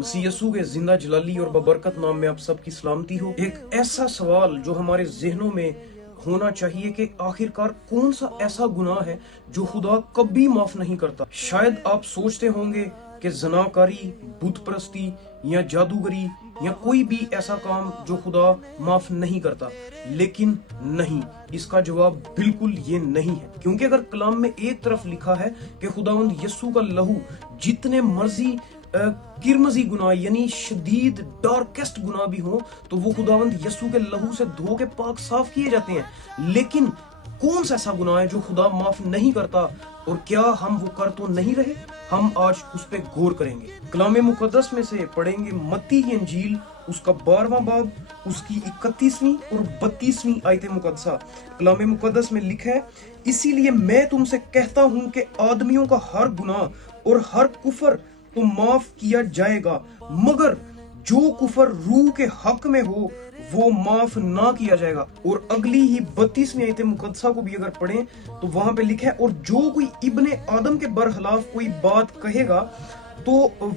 मसीह यसू के जिंदा जलाली और बबरकत नाम में आप सबकी सलामती हो। एक ऐसा सवाल जो हमारे जहनों में होना चाहिए कि आखिरकार कौन सा ऐसा गुनाह है जो खुदा कभी माफ नहीं करता। शायद आप सोचते होंगे कि ज़नाकारी, बुत परस्ती या जादूगरी या कोई भी ऐसा काम जो खुदा माफ नहीं करता, लेकिन नहीं, इसका जवाब बिल्कुल ये नहीं है। क्योंकि अगर कलाम में एक तरफ लिखा है कि खुदावंद यस्सु का लहू जितने मर्जी किरमजी गुनाह यानी शदीद डार्केस्ट गुनाह भी हो तो वो खुदावंद यस्सु के लहू से धो के पाक साफ किए जाते हैं। लेकिन कौन सा ऐसा गुनाह है जो खुदा माफ नहीं करता और क्या हम वो कर तो नहीं रहे? हम आज उस पे गौर करेंगे। कलाम मुकद्दस में से पढ़ेंगे मत्ती की इंजील उसका 12वां बाब उसकी 31वीं और 32वीं आयत मुकद्दसा। कलाम मुकद्दस में लिखा है, इसीलिए मैं तुमसे कहता हूँ कि आदमियों का हर गुनाह और हर कुफर तो माफ किया जाएगा, मगर जो कुफर रूह के हक में हो वो माफ ना किया जाएगा। और अगली ही 32वीं आयत मुकद्दसा को भी अगर पढ़ें तो वहां पे लिखा है, और जो कोई इब्ने आदम के बरखिलाफ कोई बात कहेगा तो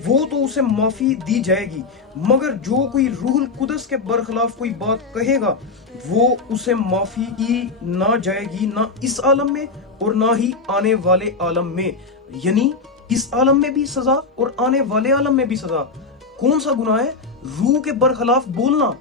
वो तो उसे माफी दी जाएगी, मगर जो कोई रूहुल कुदस के बरखिलाफ कोई बात कहेगा वो उसे माफी की ना जाएगी, ना इस आलम में और ना ही आने वाले आलम में। यानी इस आलम में भी सजा और आने वाले आलम में भी सजा। कौन सा गुनाह है? रूह के बरखिलाफ बोलना।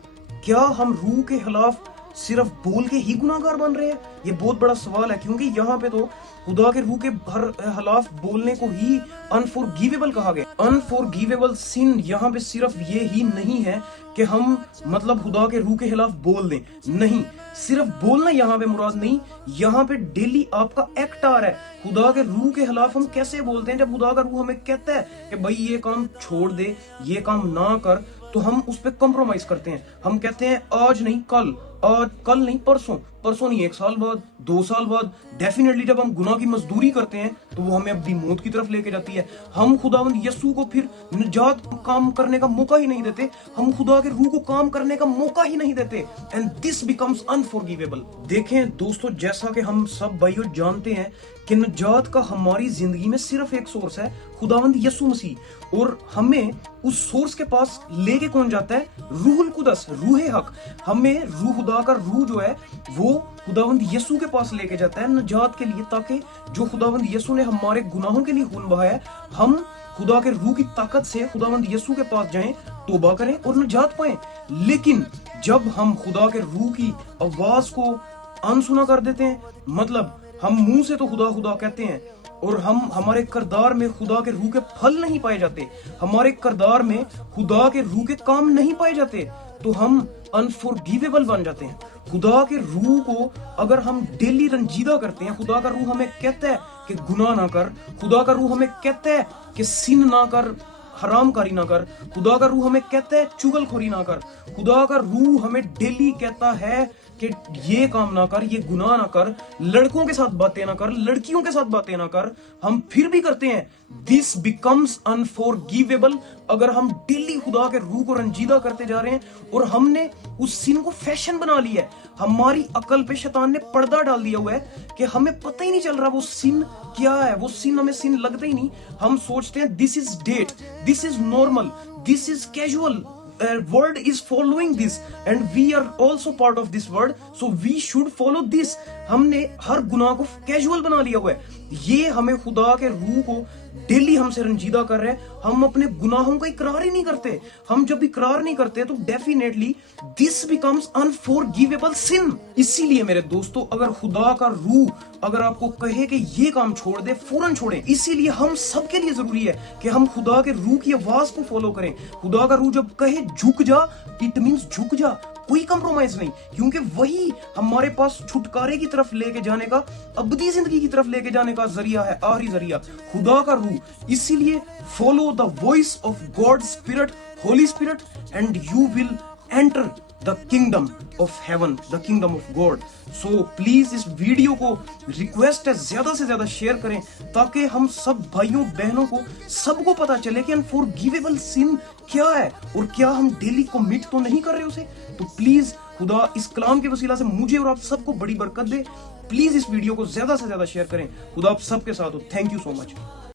क्या हम रूह के खिलाफ सिर्फ बोल के ही गुनाहगार बन रहे हैं? ये बहुत बड़ा सवाल है, क्योंकि यहाँ पे तो खुदा के रूह के खिलाफ बोलने को ही अनफॉरगिवेबल कहा गया। अनफॉरगिवेबल सिन यहाँ पे सिर्फ ये ही नहीं है कि हम मतलब खुदा के रूह के खिलाफ बोल दें, नहीं, सिर्फ बोलना यहाँ पे मुराद नहीं, यहाँ पे डेली आपका एक्ट आ रहा है। खुदा के रूह के खिलाफ हम कैसे बोलते हैं? जब खुदा का रूह हमें कहता है कि भाई ये काम छोड़ दे, ये काम ना कर, तो हम उस पर कॉम्प्रोमाइज करते हैं। हम कहते हैं आज नहीं कल, आज कल नहीं परसों, परसों नहीं 1 साल बाद, 2 साल बाद। डेफिनेटली जब हम गुनाह की मजदूरी करते हैं तो वो हमें अपनी मौत की तरफ लेके जाती है। हम खुदावंद यस्सु को फिर निजात काम करने का मौका ही नहीं देते, हम खुदा के रूह को काम करने का मौका ही नहीं देते, एंड दिस बिकम्स अनफॉरगिवेबल। देखें दोस्तों, जैसा कि हम सब भाइयों जानते हैं कि निजात का हमारी जिंदगी में सिर्फ एक सोर्स है, खुदावंद यस्सु मसीह। और हमें उस सोर्स के पास लेके कौन जाता है? रूहुल कुदस, रूहे हक। हमें रूह खुदा का रूह जो है वो खुदावंद यस्सु के पास लेके जाता है निजात के लिए, ताकि जो खुदावंद यस्सु ने हमारे गुनाहों के लिए खून बहाया है, हम खुदा के रूह की ताकत से खुदावंद यस्सु के पास जाएं, तौबा करें और निजात पाएं। लेकिन जब हम खुदा के रूह की आवाज को अनसुना कर देते हैं, मतलब हम मुंह से तो खुदा खुदा कहते हैं और हम हमारे किरदार में खुदा के रूह के फल नहीं पाए जाते, हमारे किरदार में खुदा के रूह के काम नहीं पाए जाते, तो हम अनफॉरगिवेबल बन जाते हैं। खुदा के रूह को अगर हम डेली रंजीदा करते हैं, खुदा का रूह हमें कहता है कि गुनाह ना कर, खुदा का रूह हमें कहता है कि सिन ना कर, हरामकारी ना कर, खुदा का रूह हमें कहता है चुगलखोरी ना कर, खुदा का रूह हमें डेली कहता है कि ये काम ना कर, ये गुनाह ना कर, लड़कों के साथ बातें ना कर, लड़कियों के साथ बातें ना कर, हम फिर भी करते हैं। This becomes unforgivable. अगर हम डेली खुदा के रूह को रंजीदा करते जा रहे हैं और हमने उस सिन को फैशन बना लिया है, हमारी अकल पे शैतान ने पर्दा डाल दिया हुआ है कि हमें पता ही नहीं चल रहा वो सिन क्या है, वो सिन हमें सिन लगता ही नहीं। हम सोचते हैं this is date, this is normal, this is casual, world is following this and we are also part of this world, so we should follow this। हमने हर गुनाह को कैजुअल बना लिया हुआ है। ये हमें खुदा के रूह को डेली हमसे रंजीदा कर रहे हैं। हम अपने गुनाहों का इकरार ही नहीं करते। हम जब इकरार नहीं करते तो डेफिनेटली दिस बिकम्स अनफॉरगिवेबल सिन। इसीलिए मेरे दोस्तों, अगर खुदा का रूह अगर आपको कहे कि ये काम छोड़ दे, फौरन छोड़ें। इसीलिए हम सबके लिए जरूरी है कि हम खुदा के रूह की आवाज को फॉलो करें। खुदा का रूह जब कहे झुक जा, इट मींस झुक जा, कोई कंप्रोमाइज नहीं, क्योंकि वही हमारे पास छुटकारे की तरफ लेके जाने का, अबदी जिंदगी की तरफ लेके जाने का जरिया है, आखिरी जरिया खुदा का रूह। इसीलिए follow the voice of God spirit, Holi spirit, and you will enter the kingdom of haven, the kingdom of God. So please इस वीडियो को रिक्वेस्ट है ज्यादा से ज्यादा शेयर करें, ताकि हम सब भाइयों बहनों को सबको पता चले कि अनफॉरगिवेबल सिन क्या है और क्या हम डेली कमिट तो नहीं कर रहे उसे। तो प्लीज खुदा इस कलाम के वसीला से मुझे और आप सबको बड़ी बरकत दे। प्लीज इस वीडियो को ज्यादा से ज्यादा शेयर करें। खुदा आप सबके साथ हो। Thank you so much.